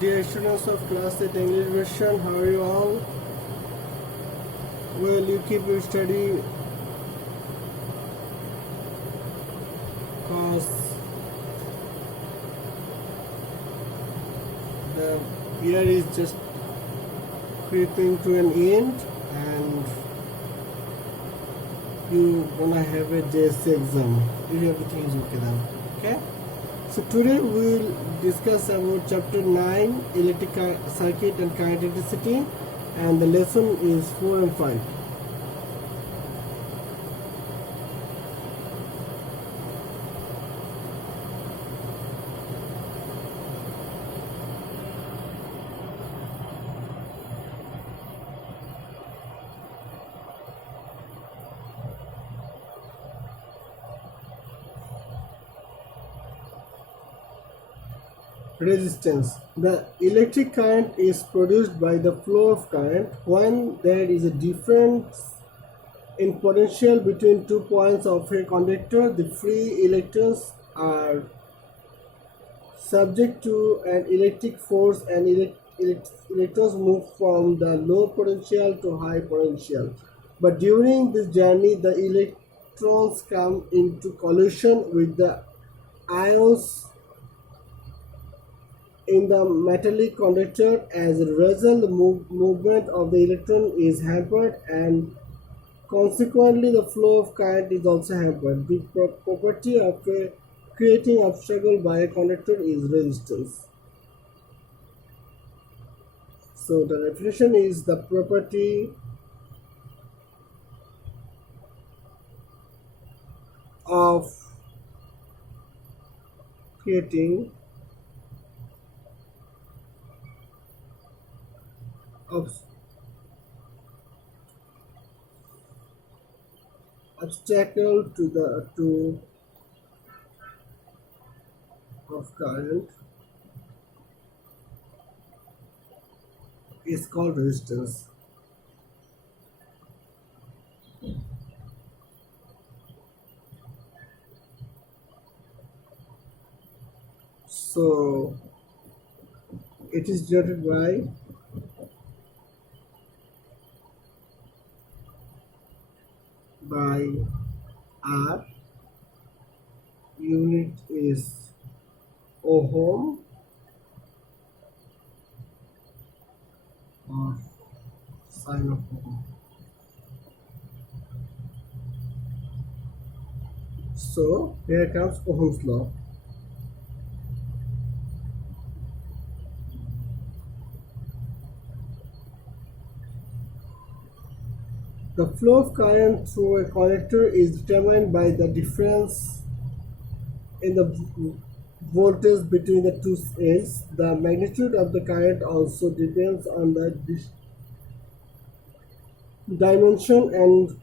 Dear students of class 8 English version, how are you all? Well, you keep your study because the year is just creeping to an end and you gonna have a JSC exam if everything is okay then. Okay? So today we will discuss about chapter 9 electric circuit and current electricity, and the lesson is 4 and 5. Resistance. The electric current is produced by the flow of current when there is a difference in potential between 2 points of a conductor. The free electrons are subject to an electric force and electrons move from the low potential to high potential. But during this journey, the electrons come into collision with the ions in the metallic conductor. As a result, the movement of the electron is hampered, and consequently the flow of current is also hampered. The property of creating obstacle by a conductor is resistance. So the definition is the property of creating obstacle to the of current is called resistance. So it is denoted by R. Unit is ohm or sine of ohm. So here comes Ohm's law. The flow of current through a conductor is determined by the difference in the voltage between the two ends. The magnitude of the current also depends on the dimension and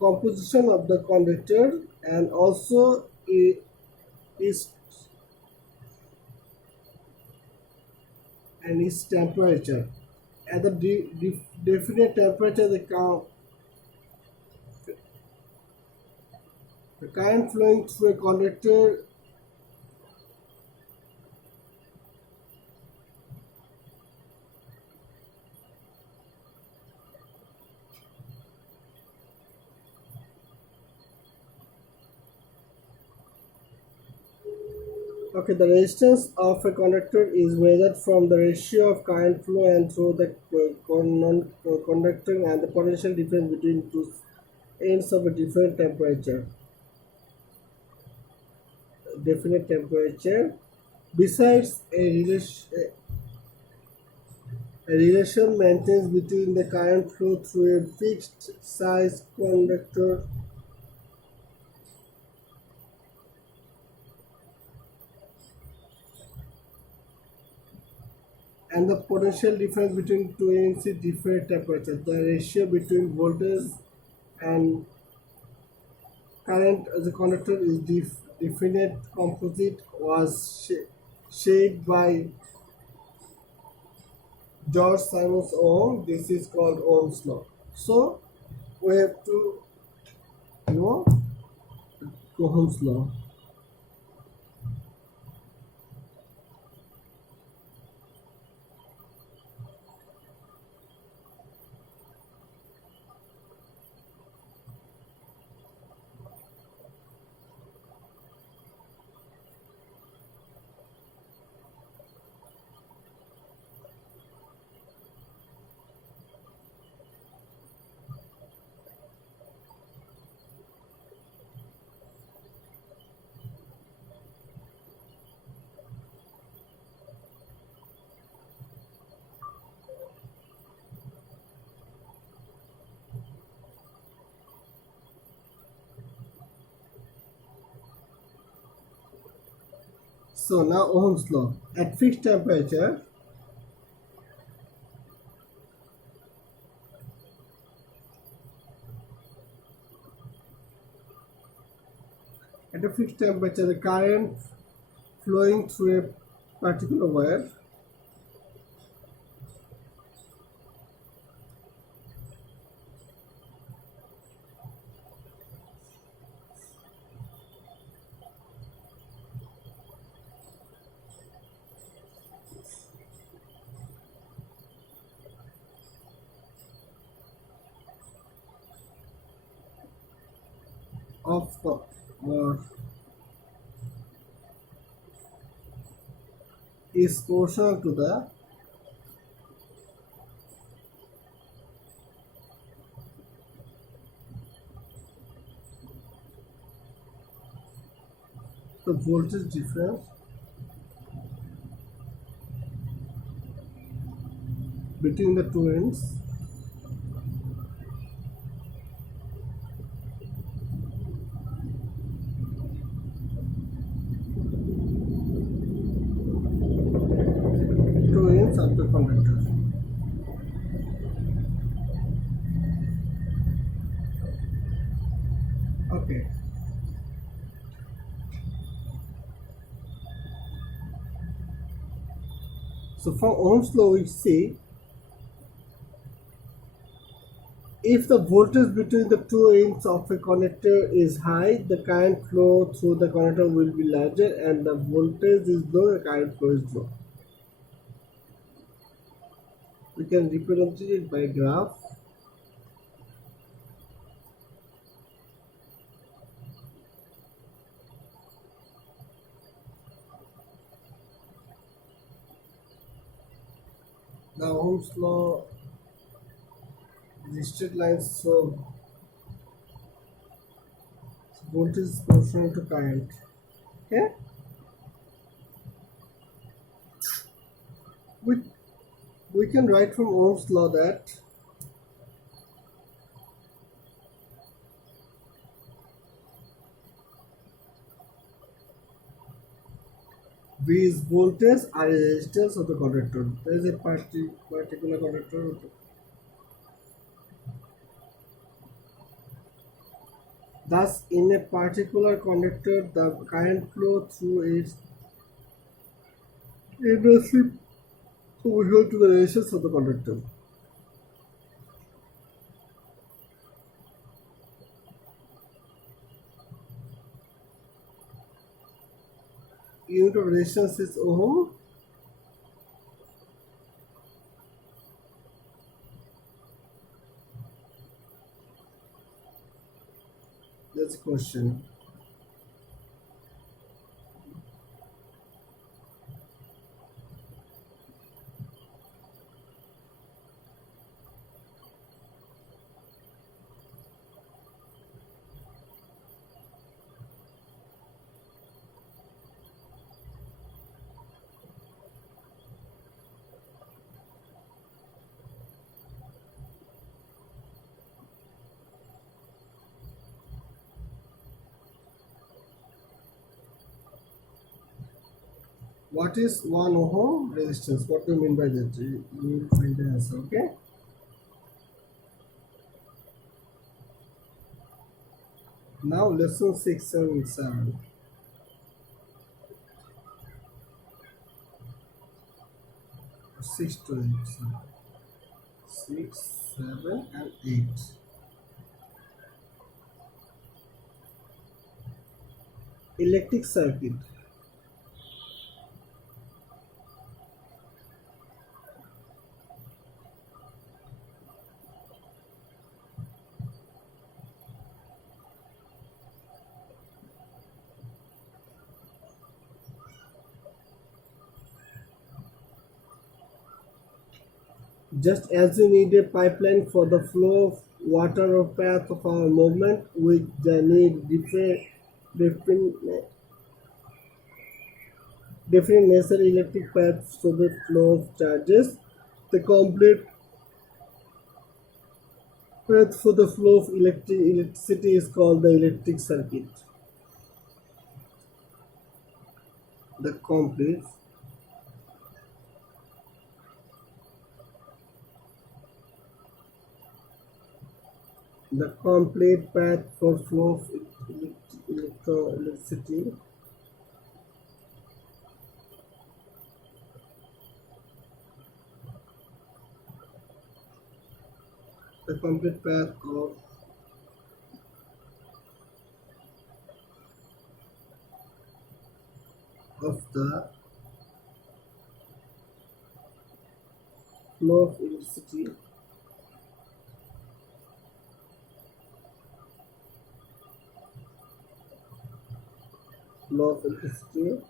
composition of the conductor, and also its and its temperature. At the definite temperature, the current flowing through a conductor Okay, the resistance of a conductor is measured from the ratio of current flow and through the conductor and the potential difference between two ends of a different temperature. Definite temperature. Besides, a relation maintains between the current flow through a fixed size conductor and the potential difference between two ends is different temperature. The ratio between voltage and current as a conductor is definite composite was shaped by George Simon's Ohm. This is called Ohm's law. So we have to জানবো Ohm's law. So now Ohm's law. At fixed temperature, the current flowing through a particular wire of or is proportional to the voltage difference between the two ends of the conductor. Okay. So from Ohm's law we see if the voltage between the two ends of a connector is high, the current flow through the connector will be larger, and the voltage is low, the current flow is low. We can represent it by graph. Now Ohm's law, the straight lines show voltage is proportional to current. Okay? We, we can write from Ohm's law that V is voltage, R is resistance of the conductor. There is a particular conductor. Thus, in a particular conductor, the current flow through its inversely proportional to the resistance of the conductor. Unit of resistance is ohm. That's a question. What is 1 ohm resistance? What do you mean by that? You will find the answer, okay? Now lesson 6 and 7. 6 to 8. 6, 7 and 8. Electric circuit. Just as we need a pipeline for the flow of water or path of our movement, we need different, different necessary electric paths for the flow of charges. The complete path for the flow of electricity is called the electric circuit. The complete the complete path for flow of electricity. The complete path of the flow of electricity, flow of electricity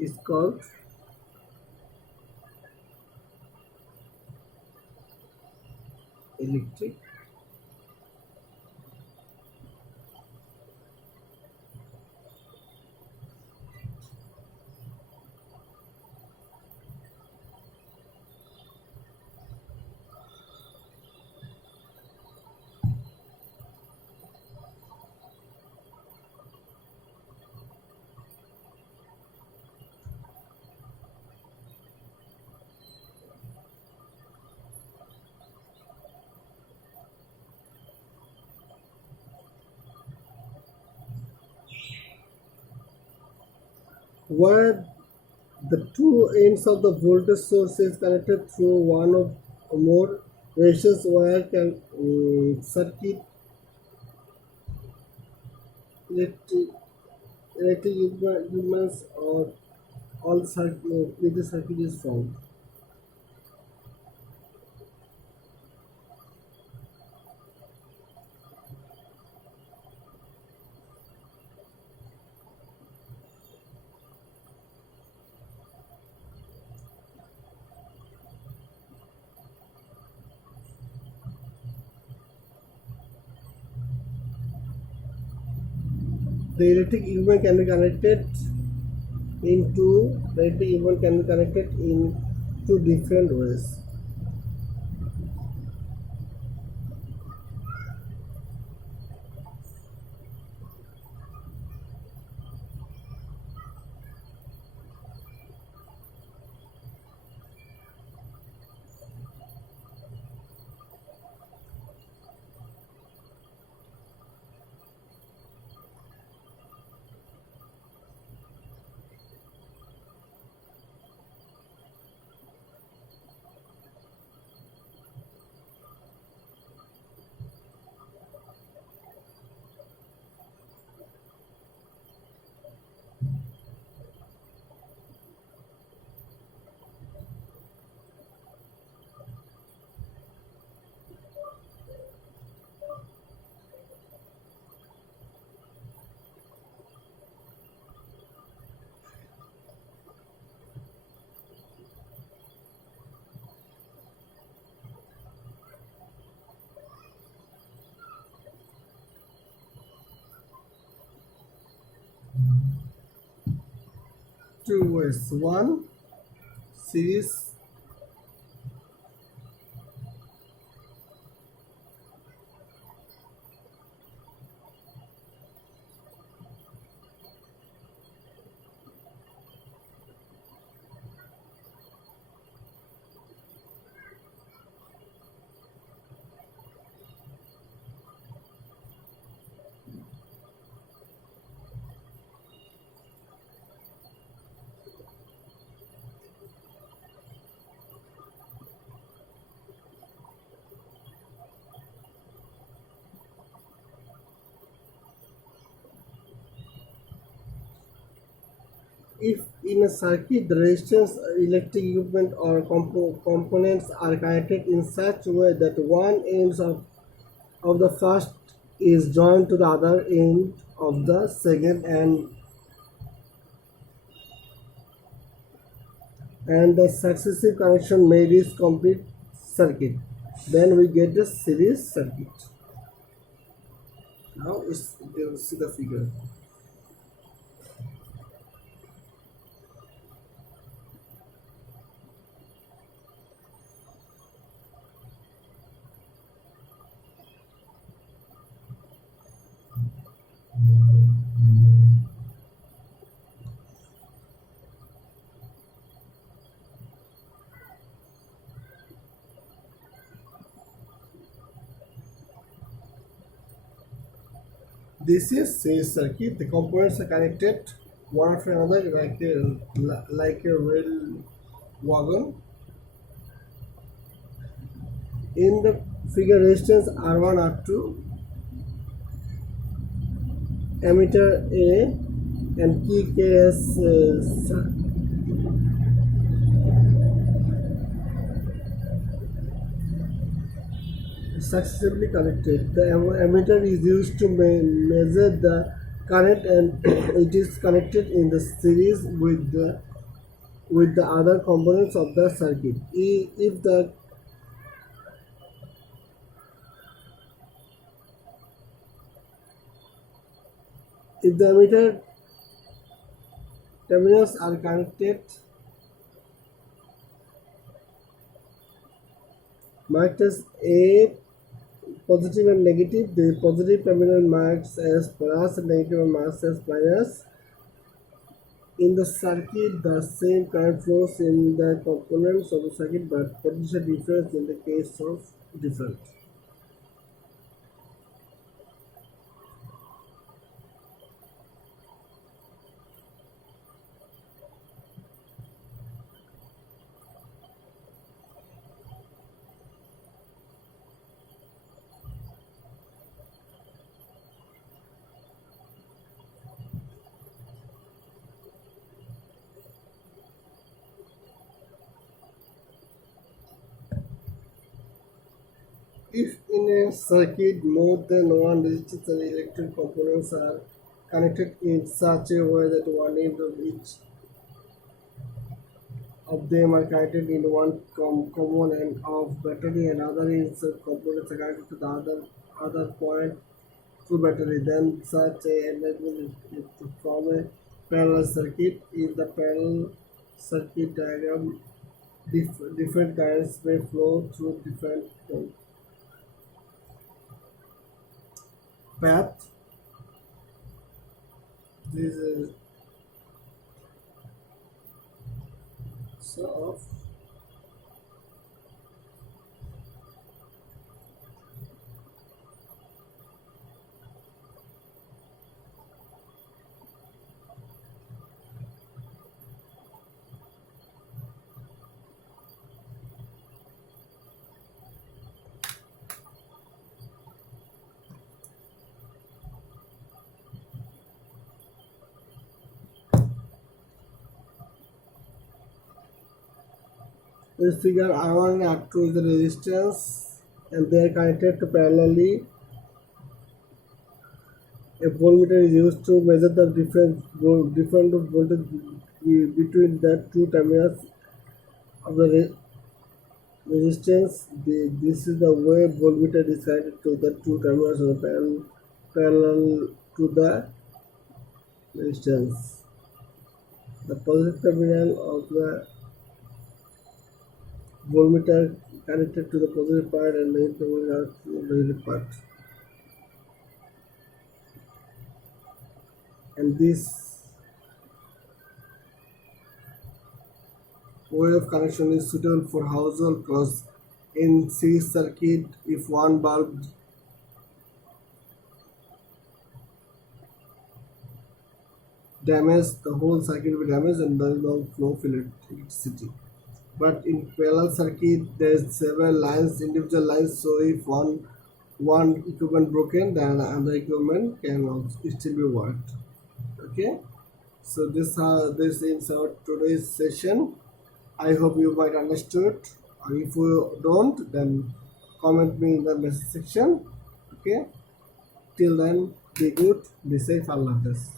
is called electric. Where the two ends of the voltage source is connected through one of more ratios wire can circuit electric electric equipments or all circuit with the circuit is found. The electric equipment can be connected the electric equipment can be connected in two different ways. Two ways. One series In a circuit, the resistance, electric equipment, or components are connected in such a way that one end of the first is joined to the other end of the second, and the successive connection made is complete circuit. Then we get the series circuit. Now you see the figure. This is series circuit. The components are connected one after another like a rail wagon. In the figure, resistance R1, R2, ammeter A, and key KS successively connected. The ammeter is used to measure the current, and it is connected in the series with the other components of the circuit. If the ammeter terminals are connected marked as A positive and negative, the positive terminal marks as plus and negative marks as minus. In the circuit, the same current flows in the components of the circuit, but potential difference in the case of different. If in a circuit more than one resistance and electric components are connected in such a way that one end of each of them are connected in one component of battery and other ends of components are connected to the other point through battery, then such a arrangement is to form a parallel circuit. In the parallel circuit diagram, different currents may flow through different path. This is so of this figure R1 and R2 is the resistance, and they are connected to parallelly. A voltmeter is used to measure the different voltage between the two terminals of the resistance. This is the way voltmeter is connected to the two terminals of the parallel to the resistance. The positive terminal of the voltmeter connected to the positive part and the negative terminal to the negative part. And this way of connection is suitable for household because in series circuit, if one bulb damaged, the whole circuit will be damaged and there is no flow of electricity. But in parallel circuit, there's several lines, individual lines. So if one equipment broken, then another equipment can also still be worked. Okay. So this is our today's session. I hope you might understood. Or if you don't, then comment me in the message section. Okay. Till then, be good, be safe, Allah Hafiz.